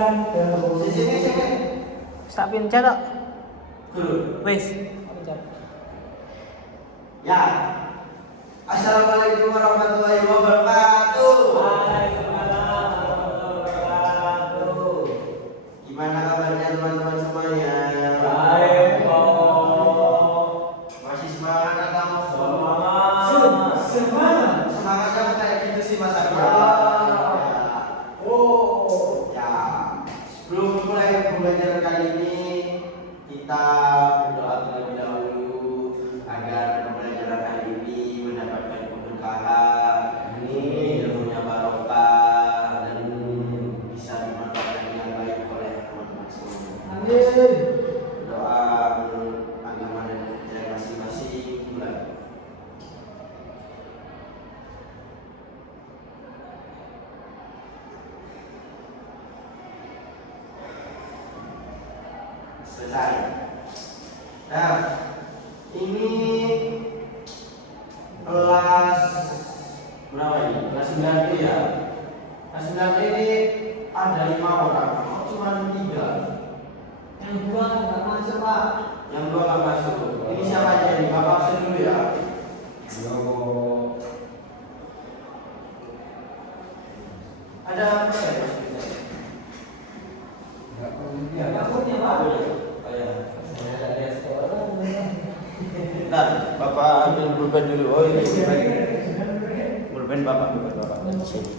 Sini. Sapin cetok. Dulu. Wis. Ya. Assalamualaikum warahmatullahi wabarakatuh. Waalaikumsalam warahmatullahi wabarakatuh. Gimana kabarnya teman-teman semuanya? Baik, Masih semangat atau? Semangat. Semangatnya kayak gitu sih Mas Arya. Ya. Sebelum mulai pembelajaran kali ini, kita berdoa terlebih dahulu agar pembelajaran kali ini mendapatkan keberkahan, ilmunya barokah dan bisa dimanfaatkan dengan baik oleh teman-teman semua. Amin. Doa agama dan percaya masing-masing bulan. Selesai. Nah, ini kelas berapa ini? Kelas 9 ya. Kelas 9 ini ada 5 orang, kok cuma 3? Yang dua nggak masuk, Pak. Yang 2 nggak masuk. Ini siapa aja ini? Bapak absen dulu ya. Ada apa ya Mas? Takutnya, Pak. Oh ya. Bentar, Bapak ambil pulpen dulu. Oh ini pulpen Bapak. Sini.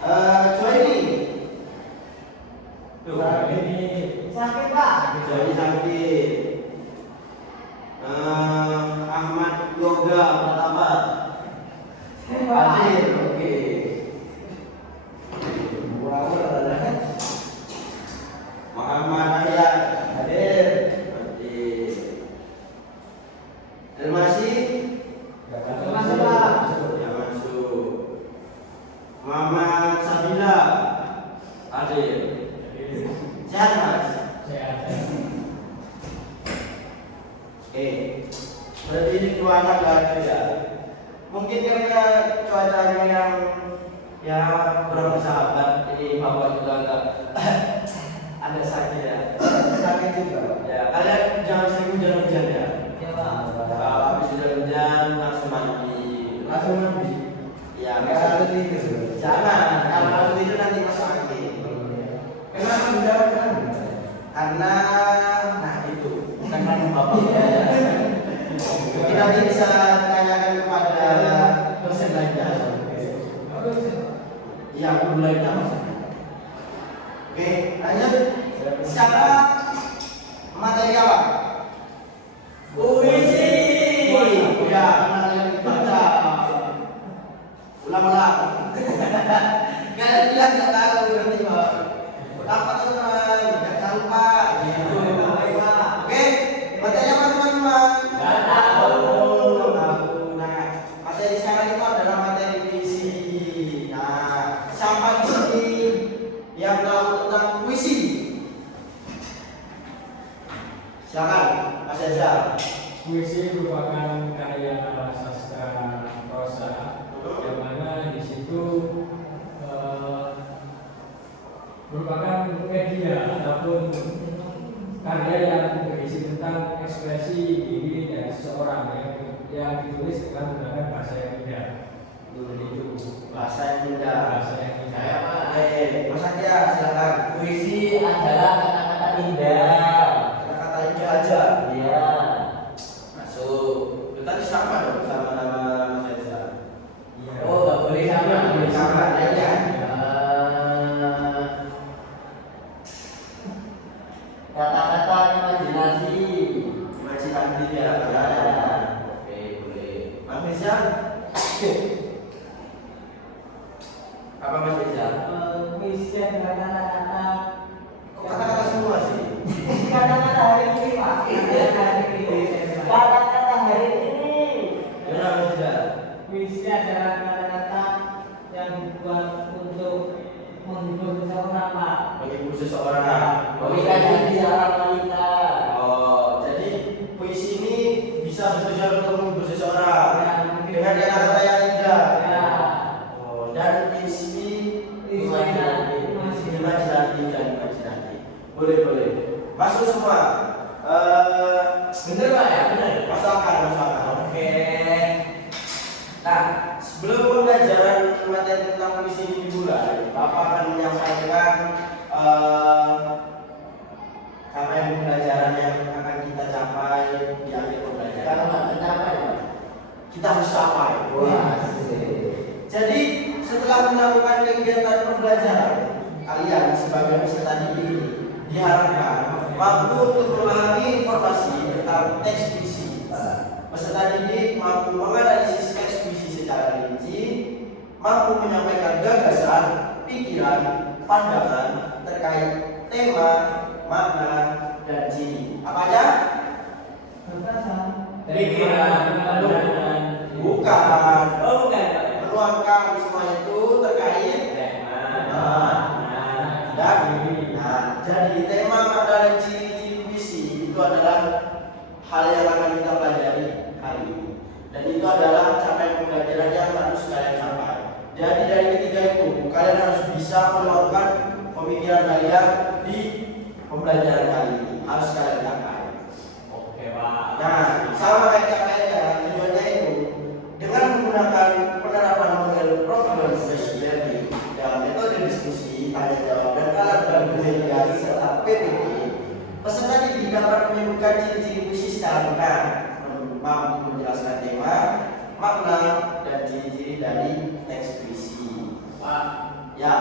Coba ini. Tuh, ini Sakit, Pak. jadi sakit. Ahmad Yoga Pratama. Hadir, oke. Muhammad Ayat hadir. Hadir. Elmasi Masuk, Pak. ya masuk. Muhammad Sabila hadir. Sehat Mas? Oke. Berarti ini 2 anak nggak ada ya. Mungkin karena cuacanya yang ya kurang bersahabat, ini Bapak juga agak ada sakit ya. Sakit juga. Ya, kalian jangan sering hujan-hujan ya. Ya, Pak. Kalau habis hujan langsung mandi. Ya, Nggak tidur. jangan. Kalau langsung tidur nanti masuk angin. Kenapa menjawabkan? Karena nah itu bukan karena Bapak. Mungkin nanti bisa tanyakan kepada dosen lainnya. Iya, guru lainnya Mas. Oke, lanjut. Sekarang materi apa? Puisi. Ya, kalian baca. Ulang-ulang. Kalian bilang nggak tahu nanti Pak. Apa teman? Nggak tahu Pak. Gitu. Oke, materi apa teman-teman? Nggak tahu. Nah, materi sekarang itu adalah materi puisi. Nah, siapa di sini yang tahu tentang puisi? Silakan, Mas Eza. Puisi merupakan karya sastra prosa yang mana di situ merupakan media ataupun karya yang berisi tentang ekspresi diri dari seseorang yang ditulis dengan menggunakan bahasa yang indah. Itu Bahasa yang indah. bahasa yang indah. Mas Adya, silakan. Puisi adalah kata-kata indah. Kata-kata indah aja. Iya. Masuk. Itu tadi sama dong sama nama Mas Eza. Oh, nggak boleh sama. Sama ya. Kata-kata imajinasi. Imajinasi ya. Oke, boleh. Mas Eza? Apa Mas Eza? Puisi adalah kata-kata. Kok kata-kata semua sih? Kata-kata hari ini, Pak. Kata-kata hari ini. Gimana Mas Eza? Puisi adalah kata-kata yang dibuat untuk menghibur seseorang, Pak. Menghibur seseorang. Memberikan hati seorang wanita. Oh, jadi bisa berusaha untuk menghibur seseorang Ya, dengan kata-kata yang indah. Ya. Oh, dan imajinasi. Boleh. Masuk semua. Bener Pak ya? Bener. Masuk akal. Oke. Nah, sebelum pembelajaran materi tentang puisi ini dimulai, Bapak akan menyampaikan capaian pembelajaran yang akan kita capai di akhir pembelajaran. Kalau nggak tercapai Pak. Kita harus capai. Wah. Jadi setelah melakukan kegiatan pembelajaran, kalian sebagai peserta didik ini diharapkan mampu untuk memahami informasi tentang teks puisi. Peserta didik mampu menganalisis teks puisi secara rinci, mampu menyampaikan gagasan, pikiran, pandangan terkait tema, makna, dan ciri. Apa aja? Batasan. Pikiran. Bukan. Oh bukan Pak. Menuangkan semua itu terkait jadi tema, makna, dan ciri-ciri puisi itu adalah hal yang akan kita pelajari hari ini. Dan itu adalah capaian pembelajaran yang harus kalian capai. Jadi dari ketiga itu kalian harus bisa meluangkan pemikiran kalian di pembelajaran kali ini. Harus kalian capai. Oke Pak. Nah, sama kayak capaiannya, tujuannya itu dengan menggunakan penerapan model problem based learning dalam metode diskusi, tanya jawab, dan alat bantu mediasi serta PPT, peserta didik dapat menyebutkan ciri-ciri puisi secara benar, mampu menjelaskan tema, makna, dan ciri-ciri dari teks puisi. Pak, Ya,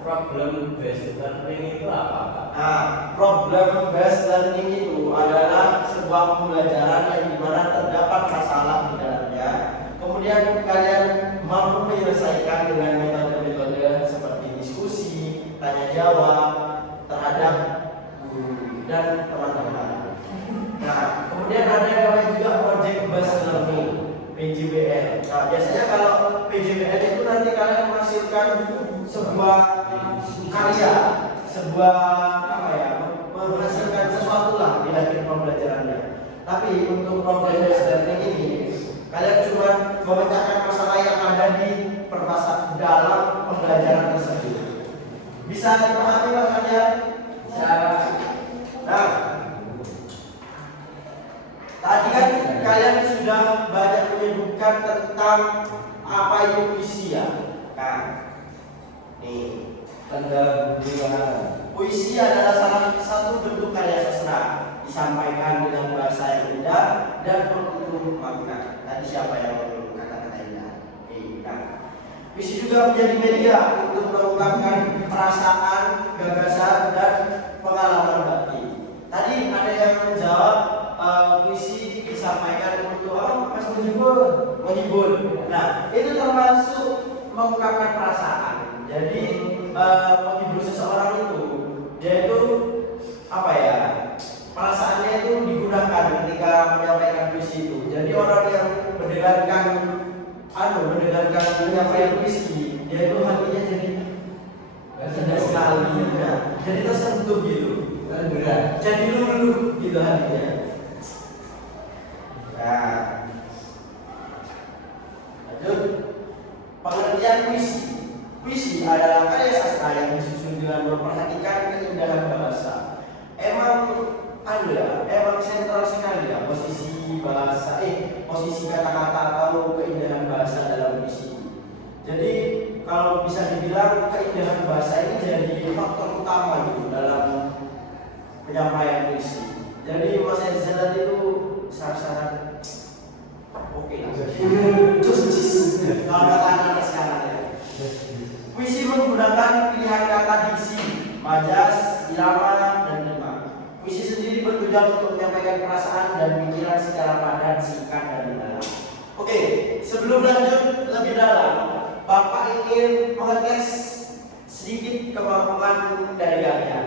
problem based learning itu apa Pak? nah, problem based learning itu adalah sebuah pembelajaran yang dimana terdapat masalah di dalamnya. Kemudian kalian mampu menyelesaikan dengan metode-metode seperti diskusi, tanya jawab terhadap guru dan teman-teman. Nah, kemudian ada yang namanya juga project based learning (PJBL). Nah, biasanya kalau PJBL itu nanti kalian menghasilkan sebuah karya, sebuah menghasilkan sesuatu lah di akhir pembelajarannya. Tapi untuk project based learning ini kalian cuma memecahkan masalah yang ada di dalam pembelajaran tersebut. Bisa dipahami Mas kalian? Bisa. Nah, tadi kan kalian sudah banyak menyebutkan tentang apa itu puisi ya. Nah, nih, puisi adalah salah satu bentuk karya sastra, disampaikan dengan bahasa yang indah dan penuh makna. Tadi siapa yang kata-kata indah? Nah, puisi juga menjadi media untuk mengungkapkan perasaan, gagasan, dan pengalaman batin. Tadi ada yang menjawab puisi disampaikan untuk apa? Mas menghibur. Nah, itu termasuk mengungkapkan perasaan. Jadi menghibur seseorang itu, dia itu apa ya? Perasaannya itu digunakan ketika menyampaikan puisi itu. Jadi orang yang mendengarkan menyampaikan puisi, dia itu hatinya jadi indah sekali, ya. Jadi tersentuh gitu, jadi luluh gitu hatinya. Nah, lanjut. Pengertian puisi. Puisi adalah karya sastra yang disusun dengan memperhatikan keindahan bahasa. Emang sentral sekali ya posisi bahasa, posisi kata-kata atau keindahan bahasa dalam puisi. Jadi kalau bisa dibilang keindahan bahasa ini jadi faktor utama gitu dalam penyampaian puisi. Jadi Mas Enzal itu sangat oke lah. Cus kalau kata anak sekarang ya. Puisi menggunakan pilihan kata diksi, majas, irama, dan rima. Puisi sendiri bertujuan untuk menyampaikan perasaan dan pikiran secara padat, singkat, dan mendalam. Oke, sebelum lanjut lebih dalam, Bapak ingin mengetes sedikit kemampuan dari kalian.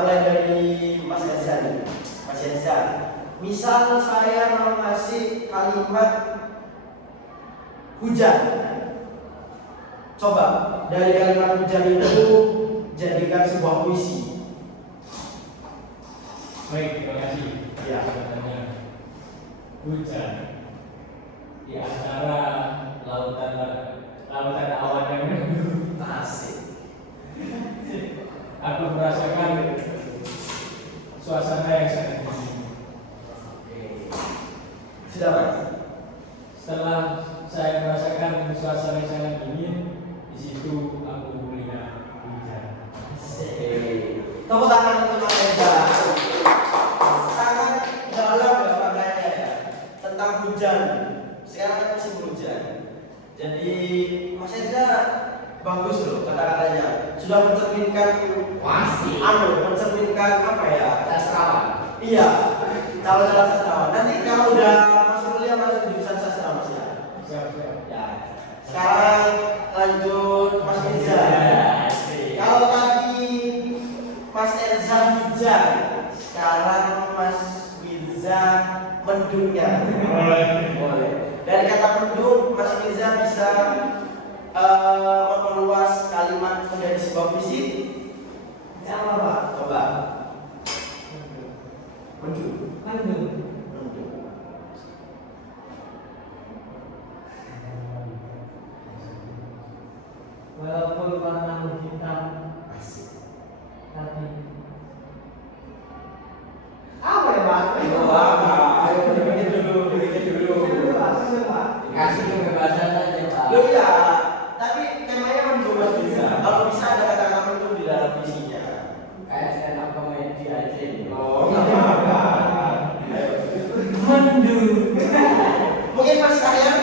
Mulai dari Mas Enzal. Mas Enzal, misal saya mau ngasih kalimat hujan. Coba dari kalimat hujan itu jadikan sebuah puisi. Baik, terima kasih. Ya. Pertanyaannya. hujan di antara lautan awan yang mendung. Asik. Aku merasakan suasana yang sangat dingin. Oke. Sudah Pak? Setelah saya merasakan suasana yang sangat dingin, di situ aku melihat hujan. Asik. Tepuk tangan untuk Mas Reza. Sangat dalam ya maknanya ya tentang hujan. Sekarang kan musim hujan. Jadi Mas Reza bagus loh kata-katanya. Sudah mencerminkan mencerminkan apa ya? Sastrawan. Iya. Kalau dalam sastrawan. Nanti kalau udah masuk kuliah masuk jurusan sastra Mas ya. Siap-siap. Ya. Sekarang lanjut Mas Reza. Kalau tadi Mas Erza hujan, sekarang Mas Wiza mendungnya. Boleh. Dari kata mendung, Mas Wiza bisa memperluas kalimat menjadi sebuah puisi. Apa Pak? Coba. Mendung. Mendung. Mendung. Walaupun warna hitam, Asik. tapi apa ya Pak? Ayo apa? Ayo dipikir dulu. Kasih kebebasan aja Pak. Loh iya, tapi temanya mendung Mas Wiza. Kalau bisa ada kata-kata mendung di dalam puisinya. Kayak stand up comedy aja. Oh, nggak apa-apa. Ayo. Mendung. Mungkin Mas Kahyang.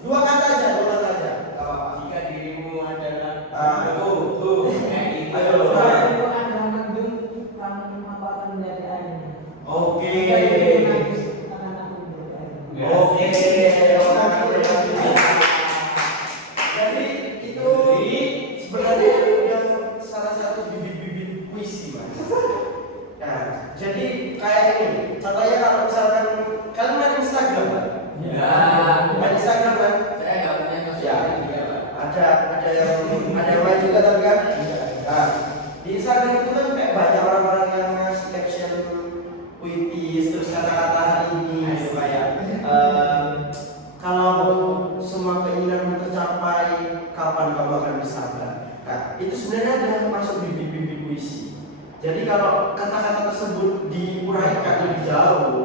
Dua kata aja. Gak apa-apa. Jika dirimu adalah Tuh. kayak gitu. Ayo. Kalau ada mendung, kamu akan menjadi air. Oke. Akan aku menjadi air. Oke. Jadi itu sebenarnya yang salah satu bibit-bibit puisi Mas. Nah, jadi kayak ini. Contohnya kalau misalkan kalian main Instagram Pak? Ya. Main Instagram kan? Saya nggak punya Ya. sosial media Pak. Ada yang main juga tapi kan? Nah, di Instagram itu kan kayak banyak orang-orang yang ngasih caption puitis terus kata-kata hari ini gitu kayak kalau semua keinginanmu tercapai kapan kamu akan bersabar. Nah, itu sebenarnya ada masuk bibit-bibit puisi. Jadi kalau kata-kata tersebut diuraikan lebih jauh,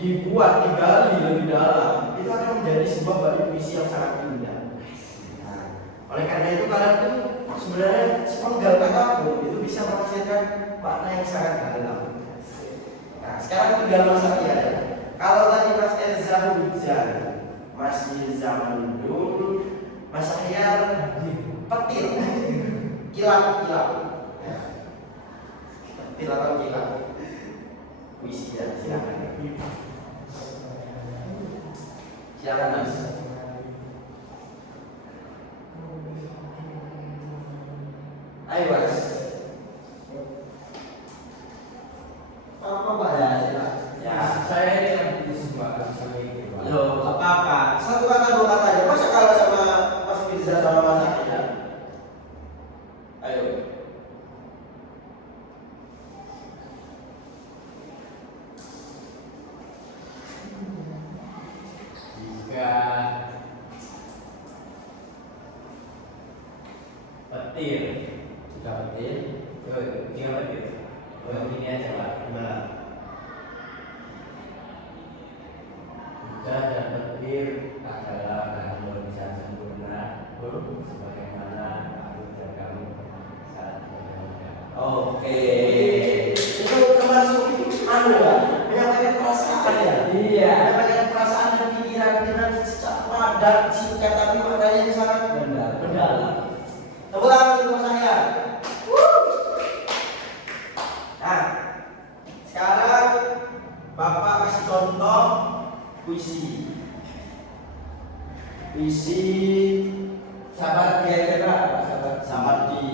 dibuat, digali lebih dalam, itu akan menjadi sebuah bait puisi yang sangat indah. Nah, oleh karena itu kalian tuh sebenarnya sepenggal kata itu bisa menghasilkan makna yang sangat dalam. Nah, sekarang tinggal Mas Arya. Kalau tadi Mas Erza hujan, Mas Mirza mendung, Mas Ahyar petir, kilap. Petir atau kilap. Puisinya silakan. Silakan Mas. Ayo Mas. Apa Pak ya? Ya. Saya ini lagi disebut sama itu Pak. Loh, gak apa-apa. Satu kata dua kata aja. Masa kalah sama Mas Mirza sama Mas Ahyar? Ayo. Jika petir, Jika petir, jika petir, ini aja Pak. nah, Hujan dan petir adalah keharmonisan sempurna, sebagaimana aku dan kamu saat bermuda. oke. Itu termasuk ya, menyampaikan perasaan ya. Iya. Menyampaikan perasaan dan pikiran dengan secara padat, singkat tapi maknanya sangat mendalam. Tepuk tangan untuk saya. Nah, sekarang Bapak kasih contoh puisi. Puisi Sabardi aja Pak, Sabardi.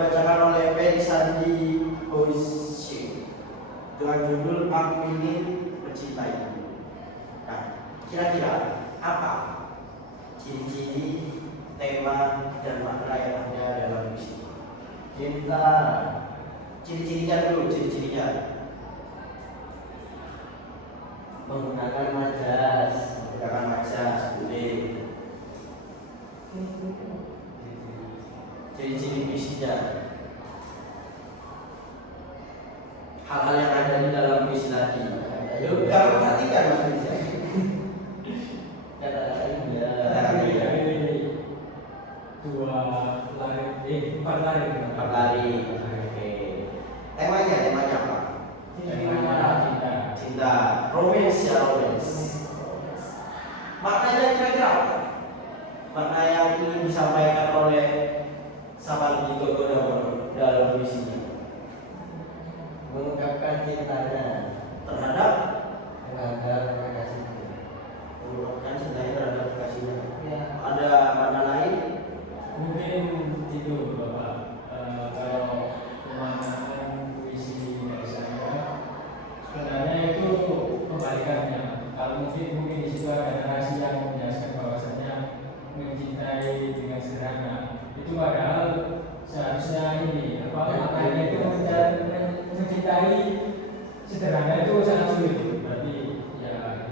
dibacakan oleh Ferry Sandi Hoising dengan judul Aku Ingin Mencintai. Nah, kira-kira apa ciri-ciri, tema, dan makna yang ada dalam puisi? Cinta. Ciri-cirinya dulu, ciri-cirinya. Menggunakan majas. Menggunakan majas, boleh. Ciri-ciri puisinya. Hal-hal yang ada di dalam puisi tadi. Yuk, kamu perhatikan Mas Rizal. Kata-kata indah. Empat lari. Empat lari. Oke. Temanya apa? Cinta. Cinta. Romance ya, romance. Maknanya kira-kira apa? Makna yang ingin disampaikan oleh Sapardi Djoko dalam puisinya Mengungkapkan cintanya terhadap kekasihnya. mengungkapkan cintanya terhadap kekasihnya. Ya. Ada makna lain? Mungkin itu Bapak. Kalau pemaknaan puisi dari saya sebenarnya itu kebalikannya. Kalau mungkin di situ ada narasi yang menjelaskan bahwasanya mencintai dengan sederhana itu padahal seharusnya ini maknanya itu mencintai sederhana itu sangat sulit. Berarti ya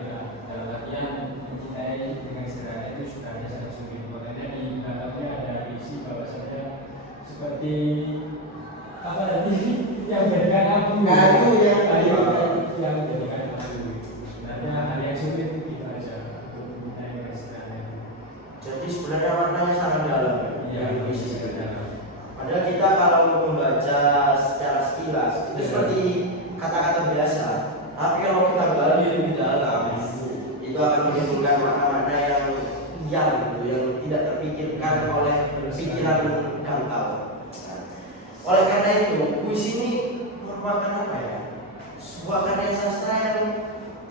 dalam artian mencintai dengan sederhana itu sebenarnya sangat sulit. Makanya di dalamnya ada isi bahwasanya seperti apa tadi yang menjadikan aku Kayu yang yang menjadikan aku sebenarnya hal yang sulit itu aja untuk mencintai dengan sederhana. Jadi sebenarnya maknanya sangat dalam. Iya, puisi sebenarnya. Padahal kita kalau membaca secara sekilas itu seperti kata-kata biasa. Tapi kalau kita gali lebih dalam, itu akan menimbulkan makna-makna yang liar, yang tidak terpikirkan oleh pikiran dangkal. Oleh karena itu, puisi ini merupakan apa ya? Sebuah karya sastra yang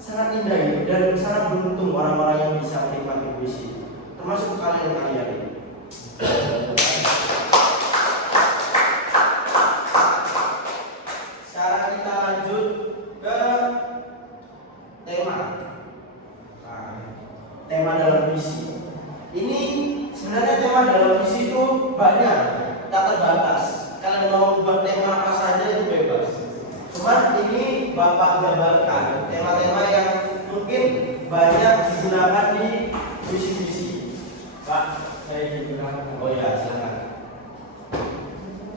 sangat indah ini dan sangat beruntung orang-orang yang bisa menikmati puisi, termasuk kalian-kalian ini. Sekarang kita lanjut ke tema. Nah, tema dalam puisi. Ini sebenarnya tema dalam puisi itu banyak, tak terbatas. Kalian mau buat tema apa saja itu bebas. Cuman ini Bapak jabarkan tema-tema yang mungkin banyak digunakan di puisi-puisi. Pak, saya digunakan. Oh ya, silakan.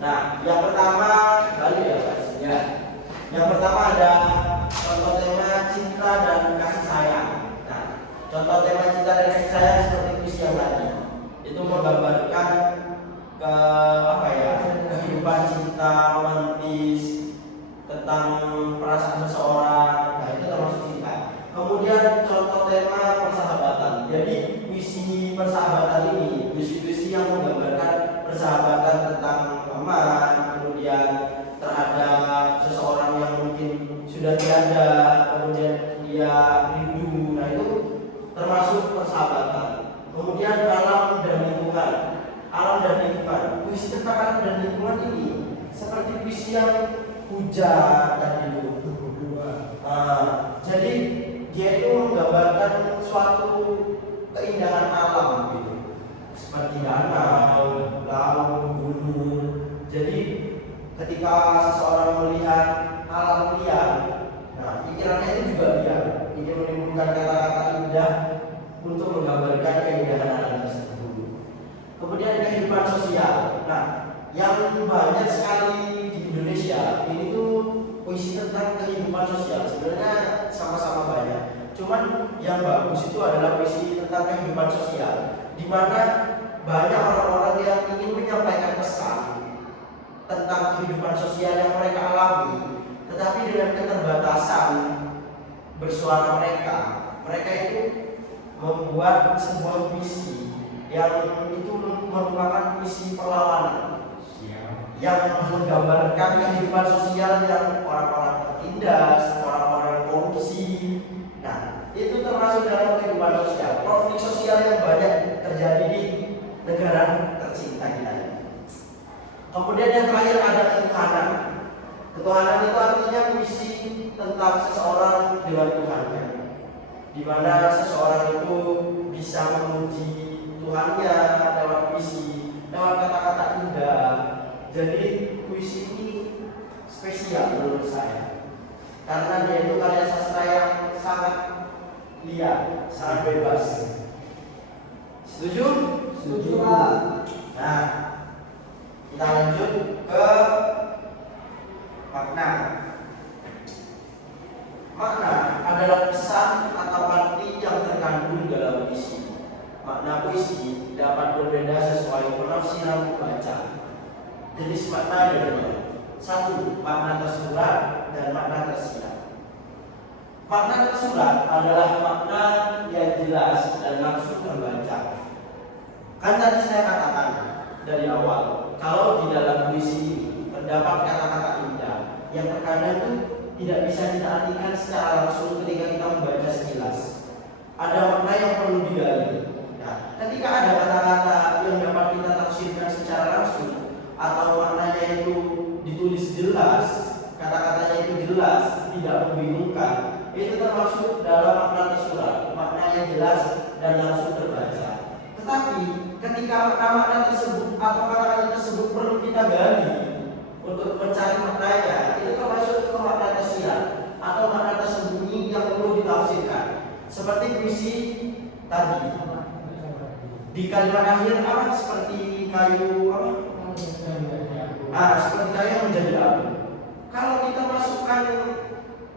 Nah, yang pertama balik ya, Mas. Ya. Yang pertama ada contoh tema cinta dan kasih sayang. Nah, contoh tema cinta dan kasih sayang seperti puisi yang tadi. Itu menggambarkan ke apa ya? Kehidupan cinta romantis, tentang perasaan seseorang. Nah, itu termasuk cinta. Kemudian contoh tema persahabatan. Jadi puisi persahabatan ini, puisi-puisi yang menggambarkan persahabatan tentang teman, kemudian terhadap seseorang yang mungkin sudah tiada, kemudian dia rindu. Nah, itu termasuk persahabatan. Kemudian alam dan lingkungan. Alam dan lingkungan. Puisi tentang alam dan lingkungan ini seperti puisi yang hujan tadi itu. Jadi dia itu menggambarkan suatu keindahan alam gitu, seperti danau, laut, gunung. Jadi ketika seseorang melihat alam liar, nah pikirannya itu juga liar, ingin menimbulkan kata-kata indah untuk menggambarkan keindahan alam tersebut. Kemudian kehidupan sosial. Nah, yang banyak sekali di Indonesia ini tuh puisi tentang kehidupan sosial. Sebenarnya sama-sama banyak. Cuman yang bagus itu adalah puisi tentang kehidupan sosial, di mana banyak orang-orang yang ingin menyampaikan pesan tentang kehidupan sosial yang mereka alami, tetapi dengan keterbatasan bersuara mereka itu membuat sebuah puisi yang itu merupakan puisi perlawanan yang menggambarkan kehidupan sosial yang orang-orang tertindas, orang-orang korupsi. Nah, itu termasuk dalam kehidupan sosial, konflik sosial yang banyak terjadi di negara tercinta kita. Kemudian yang terakhir ada ketuhanan. Ketuhanan itu artinya puisi tentang seseorang dengan Tuhannya, di mana seseorang itu bisa memuji Tuhannya lewat puisi, lewat kata-kata indah. Jadi puisi ini spesial menurut saya, karena dia itu karya sastra yang sangat liar, sangat bebas. Setuju? Setuju, Pak. Nah, kita lanjut ke makna. Makna adalah pesan atau arti yang terkandung dalam puisi. Makna puisi dapat berbeda sesuai penafsiran pembaca. Jenis makna ada dua. Satu, makna tersurat dan makna tersirat. Makna tersurat adalah makna yang jelas dan langsung terbaca. Kan tadi saya katakan dari awal, kalau di dalam puisi ini terdapat kata-kata indah yang terkadang itu tidak bisa kita artikan secara langsung ketika kita membaca sekilas. Ada makna yang perlu digali. Nah, ketika ada kata-kata yang dapat kita tafsirkan secara langsung atau maknanya itu ditulis jelas, kata-katanya itu jelas, tidak membingungkan, itu termasuk dalam makna tersurat, makna yang jelas dan langsung terbaca. Tetapi ketika makna-makna tersebut atau kata-kata tersebut perlu kita gali untuk mencari maknanya, itu termasuk ke makna tersirat atau makna tersembunyi yang perlu ditafsirkan. Seperti puisi tadi, di kalimat akhir apa? Seperti kayu apa? Seperti kayu yang menjadi abu. Kalau kita masukkan,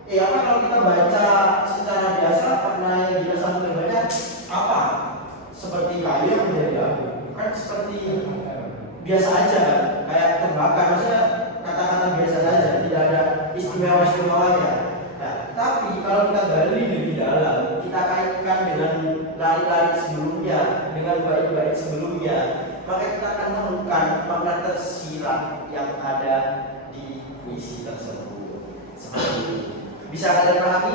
kalau kita baca secara biasa, makna yang jelas langsung terbaca apa? Seperti kayu yang menjadi abu. Kan seperti biasa aja, kayak terbakar. Maksudnya kata-kata biasa saja, tidak ada istimewa-istimewanya. Nah, tapi kalau kita gali lebih dalam, kita kaitkan dengan lari-lari sebelumnya, dengan bait-bait sebelumnya, maka kita akan menemukan makna tersirat yang ada di puisi tersebut. Seperti itu. Bisa kalian pahami?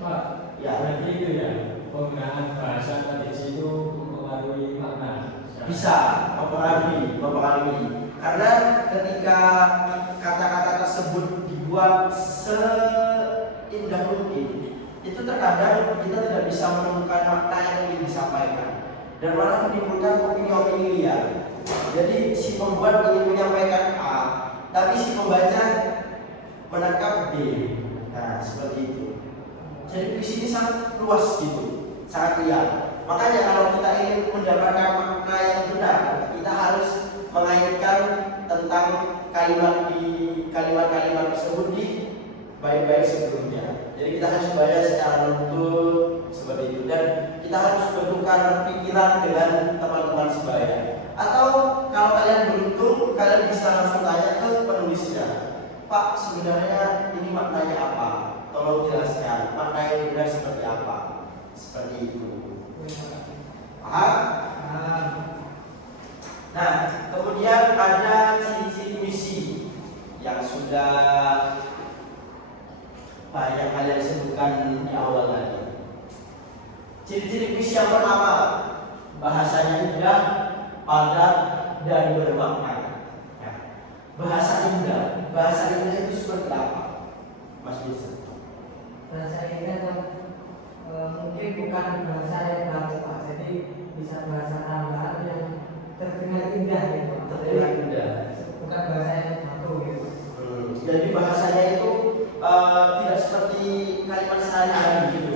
Pak, Ya. berarti itu ya, penggunaan bahasa tradisi itu mempengaruhi makna. Bisa mempengaruhi. Karena ketika kata-kata tersebut dibuat seindah mungkin, itu terkadang kita tidak bisa menemukan makna yang ingin disampaikan dan malah menimbulkan opini-opini liar. Jadi si pembuat ingin menyampaikan A, tapi si pembaca menangkap B. Nah, seperti itu. Jadi puisi ini sangat luas gitu, sangat liar. Makanya kalau kita ingin mendapatkan makna yang benar, kita harus mengaitkan tentang kalimat-kalimat tersebut di bait-bait sebelumnya. Jadi kita harus baca secara runtut seperti itu, dan kita harus bertukar pikiran dengan teman-teman sebaya. Atau kalau kalian beruntung, kalian bisa langsung tanya ke penulisnya, Pak, sebenarnya ini maknanya apa? Tolong jelaskan makna yang benar seperti apa. Seperti itu. Paham? Nah, kemudian ada ciri-ciri puisi yang sudah banyak kalian sebutkan di awal tadi. Ciri-ciri puisi yang pertama, bahasanya indah, padat, dan bermakna. Ya. Bahasa indah itu seperti apa, Mas Bisa? Bahasa indah mungkin bukan bahasa yang baku, Pak. Jadi bisa bahasa tambahan yang terdengar indah gitu. Terdengar indah. Bukan bahasa yang baku gitu. Jadi bahasanya itu tidak seperti kalimat sehari-hari gitu.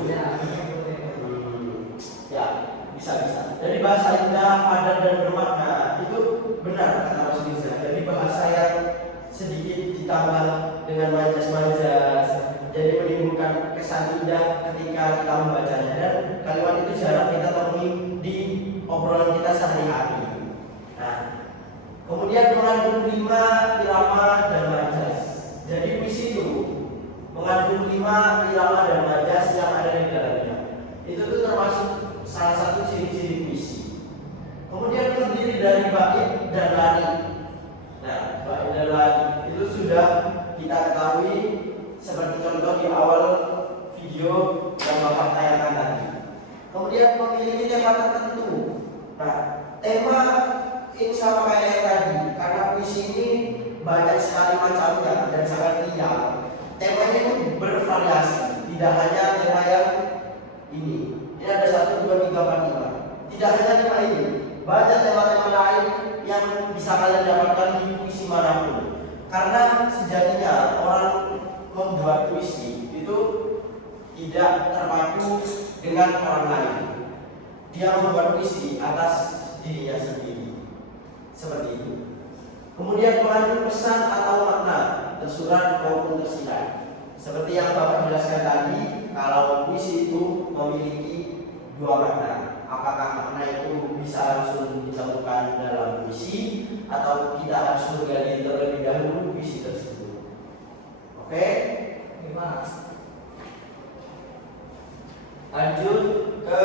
Ya, bisa. Jadi bahasa indah, padat, dan bermakna itu benar kata Mas Bisa. Jadi bahasa yang sedikit ditambah dengan majas-majas, jadi menimbulkan kesan indah ketika kita membacanya, dan kalimat itu jarang kita temui di obrolan kita sehari-hari. Nah, kemudian mengandung rima, irama, dan majas. Jadi puisi itu mengandung rima, irama, dan majas yang ada di dalamnya. Itu tuh termasuk salah satu ciri-ciri puisi. Kemudian terdiri dari bait dan lari. Nah, bait dan lari itu sudah kita ketahui, seperti contoh di awal video yang Bapak tayangkan tadi. Kemudian memiliki tema tertentu. Nah, tema ini sama kayak yang tadi, banyak sekali macamnya dan sangat liar. Temanya itu bervariasi, tidak hanya tema yang ini. Ini ada 1, 2, 3, 4, 5. Tidak hanya tema ini, banyak tema-tema lain yang bisa kalian dapatkan di puisi manapun. Karena sejatinya orang membuat puisi itu tidak terpaku dengan orang lain. Dia membuat puisi atas dirinya sendiri. Seperti itu. Kemudian mengandung pesan atau makna tersurat maupun tersirat. Seperti yang Bapak jelaskan tadi, kalau puisi itu memiliki 2 makna. Apakah makna itu bisa langsung ditemukan dalam puisi atau kita harus menggali terlebih dahulu puisi tersebut. Oke? Gimana? Lanjut ke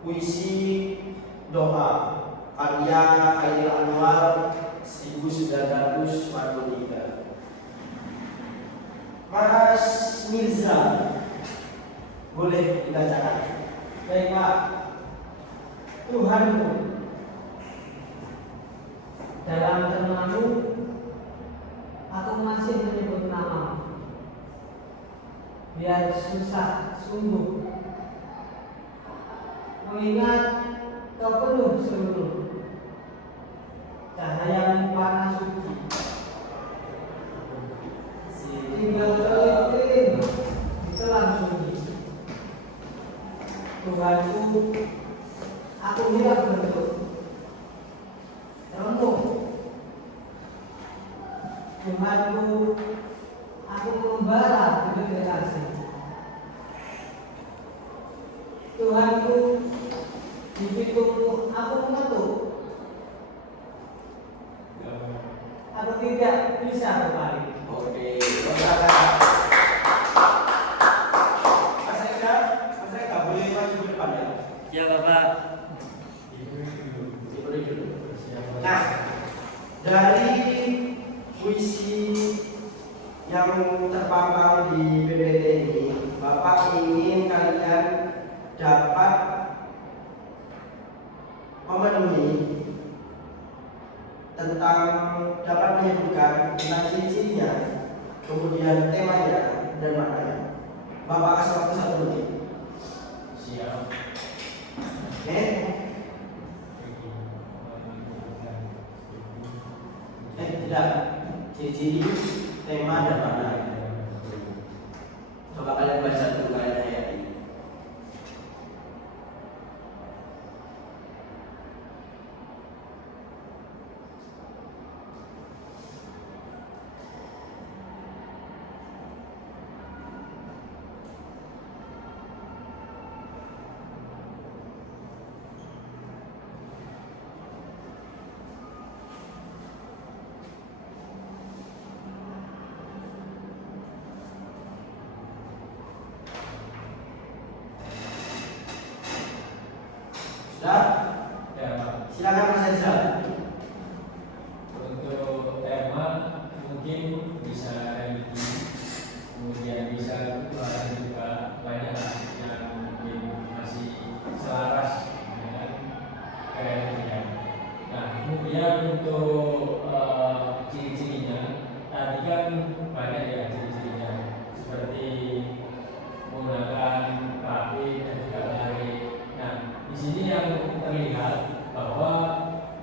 puisi doa karya Khairil Anwar 1943. Mas Mirza, boleh dibacakan. Baik Pak. Tuhanku, dalam termamu aku masih menyebut namamu. Biar susah sungguh mengingat kau penuh seluruh cahaya warna suci. Tinggal terlilit di telan sunyi. Tuhanku, aku hilang bentuk remuk. Tuhanku, aku membara degenerasi. Tuhanku, di pintumu aku mengetuk. Aku tidak bisa kembali. Oke, silakan. Mas Eka boleh maju ke depan ya? Ya Bapak. Nah, dari puisi yang terpampang di PPT ini, Bapak ingin kalian dapat memenuhi tentang, dapat menyebutkan tentang ciri-cirinya, kemudian temanya dan maknanya. Bapak kasih waktu 1 menit. Siap. Oke? Tidak. Ciri-ciri, tema dan makna. Coba kalian baca dulu, kalian hayati. Sudah? Ya, Pak. Silakan Mas Rizal. Untuk tema mungkin bisa religi, kemudian bisa keluaran juga banyak lah yang mungkin masih selaras dengan kereligian. Nah, kemudian untuk ciri-cirinya, tadi kan banyak ya ciri-cirinya, seperti menggunakan rapi dan juga lari. Nah, di sini yang terlihat bahwa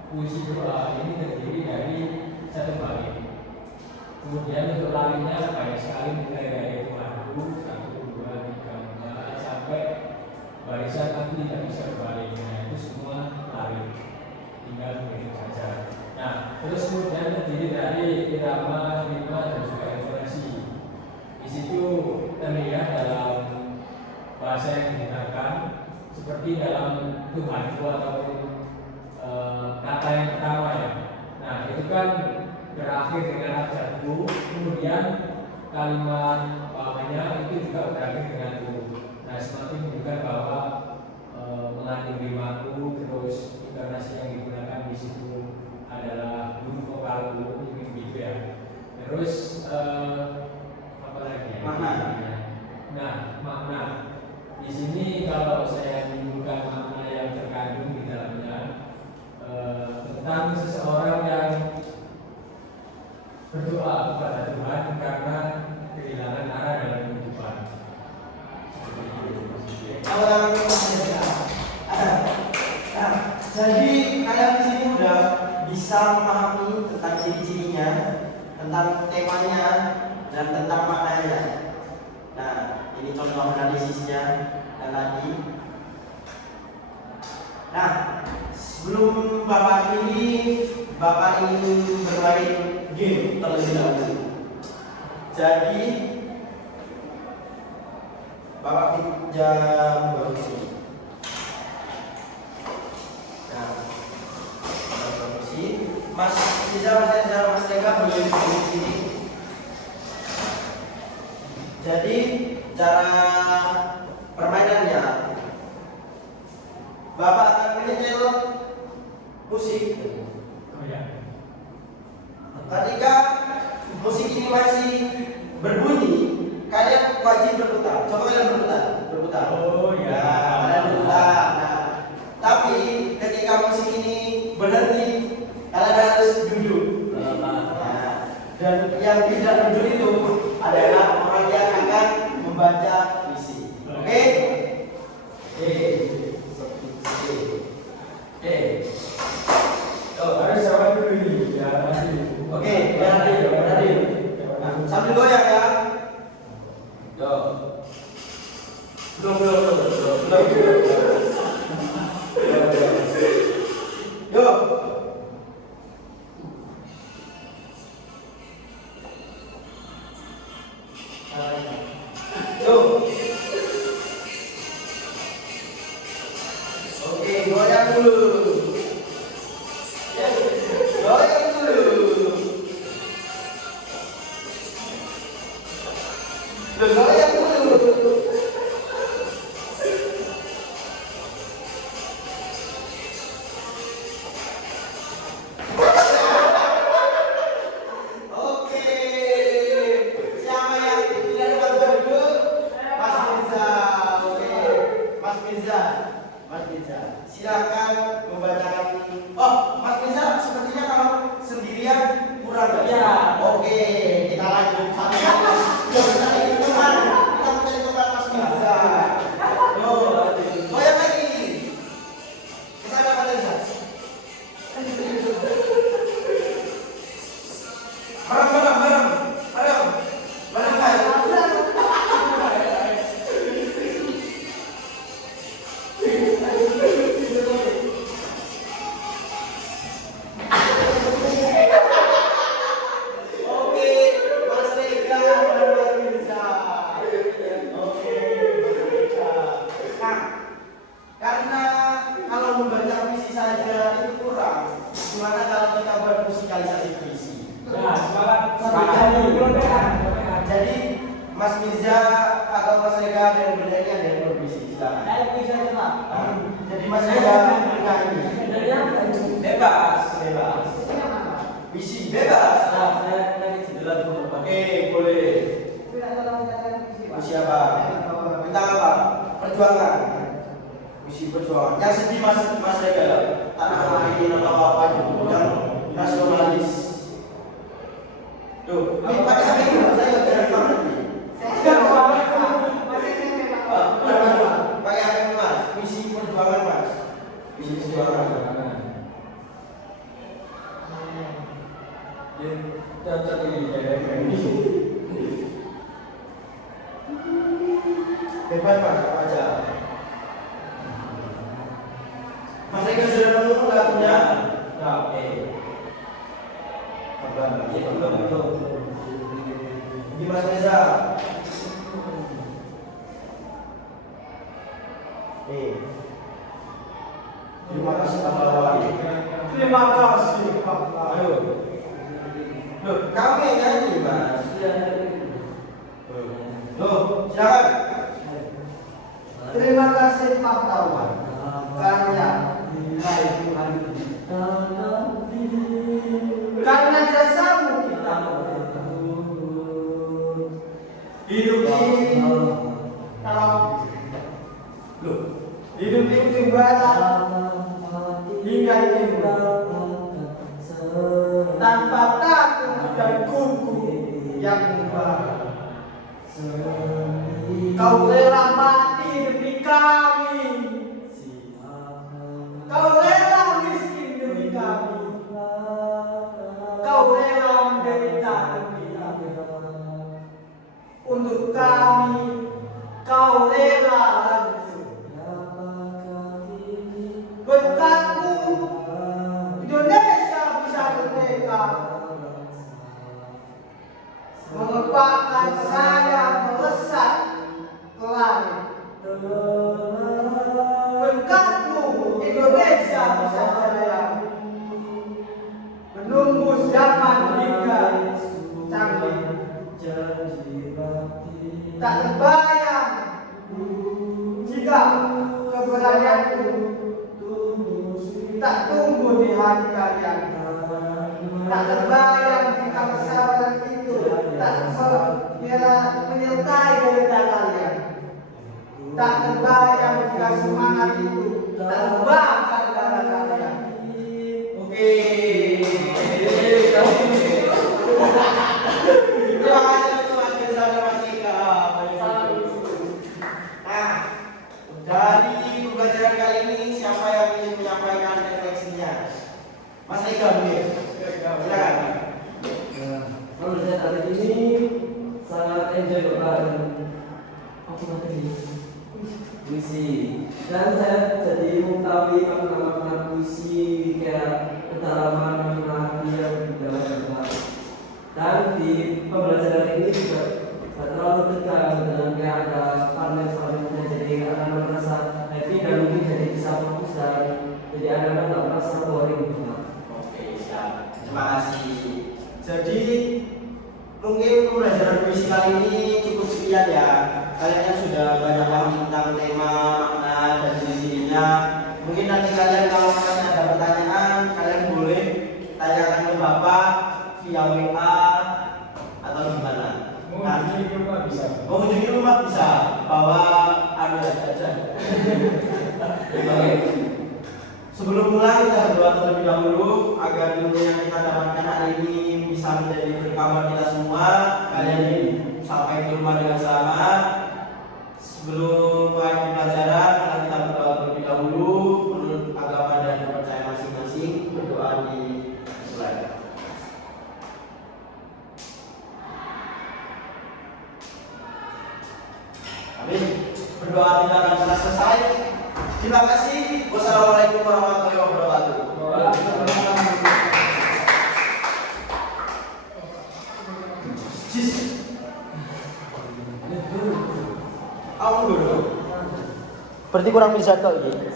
puisi doa ini terdiri dari 1 bait. Kemudian untuk larinya banyak sekali, mulai dari madu 1, 2, 3, 4 sampai barisan aku tidak bisa berbalik. Nah, itu semua lari, tinggal begitu saja. Nah, terus kemudian terdiri dari irama, ritma dan juga intonasi. Di situ terlihat dalam bahasa yang digunakan seperti dalam Tuhanku ataupun kata yang pertama ya. Nah, itu kan berakhir dengan abjadku, kemudian kalimat bawahnya itu juga berakhir dengan ku. Nah, semakin menunjukkan bahwa mengandung rimaku, terus intonasi yang digunakan di situ adalah huruf vokal ku, mungkin gitu ya. Terus apa lagi? Makna. Nah, makna. Di sini kalau saya menyebutkan makna yang terkandung di dalamnya tentang seseorang yang berdoa kepada Tuhan karena kehilangan arah dalam kehidupan. Nah, jadi kalian di sini udah bisa memahami tentang ciri-cirinya, tentang temanya, dan tentang maknanya. Nah, ini contoh analisisnya dan lagi. Nah, sebelum Bapak ingin bermain game terlebih dahulu. Jadi Bapak pinjam kursi. Nah, kursi. Mas Tega boleh di sini. Jadi cara permainannya, Bapak akan menyetel musik. Oh ya. Ketika musik ini masih berbunyi, kalian wajib berputar. Coba kalian berputar. Oh ya. Nah, kalian berputar. Nah, tapi ketika musik ini berhenti, kalian harus duduk. Nah, dan yang tidak duduk itu adalah orang yang akan membaca puisi. Oke? Harus jawab dulu ini. Ya, masih. Oke, berarti. Nah, sambil goyang ya. Yo. Belum. Yo. Yo. Oke, goyang dulu. Goyang dulu. Goyang dulu. Oke. Siapa yang tidak dapat duduk? Mas Mirza. Oke. Mas Mirza. Silakan membacakan. Oh, Mas Mirza sepertinya kalau sendirian kurang ya. Oke, kita lanjut sampai kita mencari teman Mas Mirza. Yo, goyang lagi. Kesana Mas Mirza. Bareng, Mas. Oke, Mas Rega dan Mas Mirza. Oke, Mas Rega. Nah, karena kalau membaca puisi saja itu kurang, gimana kalau kita buat musikalisasi puisi? Nah, semangat. Jadi Mas Mirza atau Mas Rega ada yang bernyanyi, ada yang berpuisi. Silakan. Jadi Mas Rega bernyanyi. Bebas. Puisi bebas. Oke, boleh. Puisi apa? Tentang apa? Perjuangan. Puisi perjuangan. Yang sedih Mas Rega, tanah air atau apa gitu, yang nasionalis. Tuh, ini pakai HP dulu, saya jangan rekam nanti. Pakai HP Mas, puisi perjuangan Mas. Puisi perjuangan. Cocok ini. Bebas Mas, apa aja. Mas Rega sudah nemu lagunya? Nah, oke. Belum. Ini Mas Reza. Nih. Terima kasih pahlawan. Terima kasih pahlawan. Ayo. Loh, kamu yang nyanyi Mas. Loh, silakan. Terima kasih pahlawan. Karya nilai Tuhan. Karena jasamu kita hidup ini kalau hidup itu ibarat hingga timbul tanpa takut dan yang mubara. Kau rela mati demi kami. Kau rela miskin demi kami. Kau rela menderita demi kami. Untuk kami, kau rela hancur. Berkatmu, Indonesia bisa merdeka. Mengepakkan saya melesat ke langit. Berkatmu, Indonesia bisa jaya. Menunggu zaman hingga canggih. Tak terbayang jika keberanianku tak tumbuh di hati kalian. Tak terbayang jika kesabaran itu tak menyertai derita kalian. Tak terbayang jika semangat itu tak terbakar darah kalian. Oke. Terima kasih untuk Mas Rizal dan Mas Eka. Nah, dari pembelajaran kali ini siapa yang ingin menyampaikan refleksinya? Mas Eka dulu ya. Silakan. Kalau saya hari ini sangat enjoy bareng aku materi puisi, dan saya jadi mengetahui makna-makna puisi kayak kedalaman makna yang dalam. Dan di pembelajaran ini juga tak terlalu tegang dengan kayak ada partner-partnernya, jadi anak-anak merasa happy dan mungkin jadi bisa fokus dan jadi anak-anak tak merasa boring. Oke, siap. Terima kasih. Jadi mungkin pembelajaran puisi kali ini cukup sekian ya. Kalian kan sudah banyak paham tentang tema, makna, dan ciri-cirinya. Mungkin nanti kalian kalau masih ada pertanyaan, kalian boleh tanyakan ke Bapak via WA atau gimana. Mengunjungi rumah bisa. Mengunjungi rumah bisa, bawa anu ya jajan. Oke. Sebelum mulai kita berdoa terlebih dahulu agar ilmu yang kita dapatkan hari ini bisa menjadi berkah buat kita semua. Kalian ini sampai ke rumah dengan selamat. Sebelum mengakhiri pelajaran, mari kita berdoa terlebih dahulu menurut agama dan kepercayaan masing-masing. Berdoa di mulai. Amin. Berdoa tidak akan pernah selesai. Terima kasih. Wassalamualaikum warahmatullahi wabarakatuh. Berarti kurang bisa kau ini.